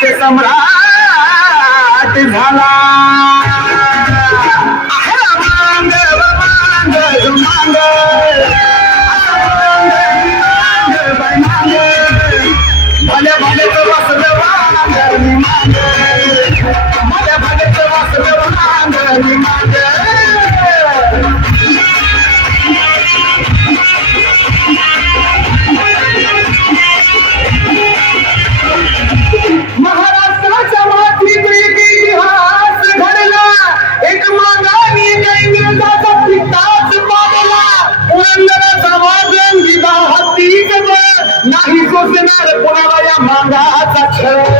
हास्य सम्राट झाला मांग मांग मांग भले भले तो बसलं वांग मांग भले भले तो बसलं वांग मांग महाराष्ट्राच्या मातीत एक इतिहास घडला एक मागानी इंग्रजाचा पिताच पाडला पुरंदराचा वाजन विधा हत्तीच नाही सोसणार कोणाला या मागाचा छळ